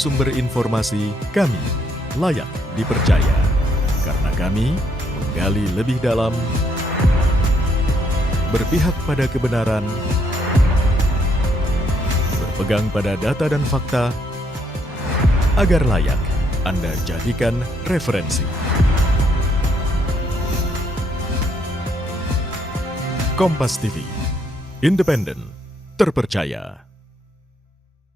sumber informasi, kami layak dipercaya. Karena kami menggali lebih dalam, berpihak pada kebenaran, berpegang pada data dan fakta, agar layak Anda jadikan referensi. Kompas TV, independen, terpercaya.